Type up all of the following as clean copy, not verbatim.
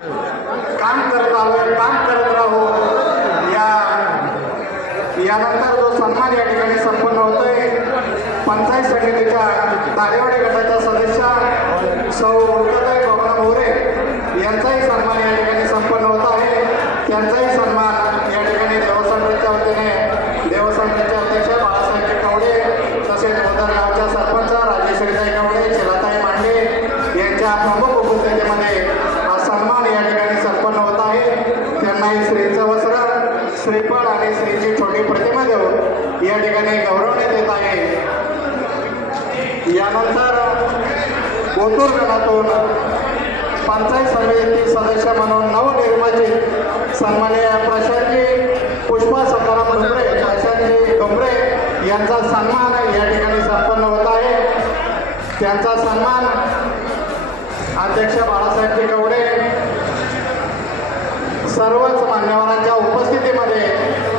काम करत आलोय, काम करत राहू. यानंतर जो सन्मान या ठिकाणी संपन्न होतोय, पंचायत समितीच्या तारेवाडी गटाच्या सदस्य सौ उर्गताई बबना मोरे यांचाही सन्मान या ठिकाणी संपन्न होत आहे. त्यांचाही सन्मान या ठिकाणी देवस्थानच्या वतीने देवस्थानचे अध्यक्ष बाळासाहेब कवडे, तसेच मोदर गावच्या सरपंच राजेश्वरीताई कवडे, शिलाताई मांडे यांच्या प्रमुख उपस्थितीमध्ये हा सन्मान या ठिकाणी संपन्न होत आहे. त्यांनाही श्रींचं वस्त्र, श्रीफळ आणि श्रीची छोटी प्रतिमा देऊन या ठिकाणी गौरवण्यात येत आहे. यानंतर कोतूर गणातून पंचायत समिती सदस्य म्हणून नवनिर्वाचित सन्माननीय प्रशांतजी पुष्पा सकाराम डोंगरे, प्रशांतजी डोंगरे यांचा सन्मान या ठिकाणी संपन्न होत आहे. त्यांचा सन्मान अध्यक्ष बाळासाहेब कवडे सर्वच मान्यवरांच्या उपस्थितीमध्ये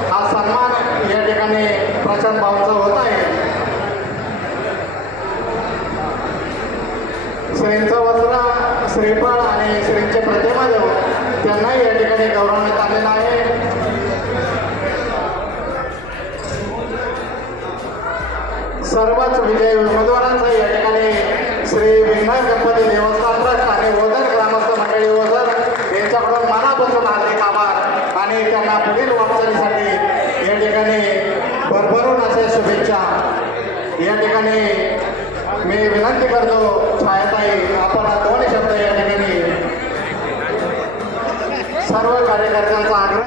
हा सन्मान या ठिकाणी प्रशांत भाऊंचा होत आहे. श्रींचं वस्त्र, श्रीफळ आणि श्रींची प्रतिमा देऊन त्यांनाही या ठिकाणी गौरवण्यात आलेला आहे. सर्वच विजयी उमेदवारांचा या ठिकाणी श्री विघ्नर गणपती देवस्थान ट्रस्ट आणि ओझर ग्रामस्थ मंडळी ओझर यांच्याकडून मनापासून हार्दिक आभार आणि त्यांना पुढील वाटचालीसाठी या ठिकाणी भरभरून अशा शुभेच्छा. या ठिकाणी मी विनंती करतो, छायाताई आपण दोन शब्द या ठिकाणी सर्व कार्यकर्त्यांचा आग्रह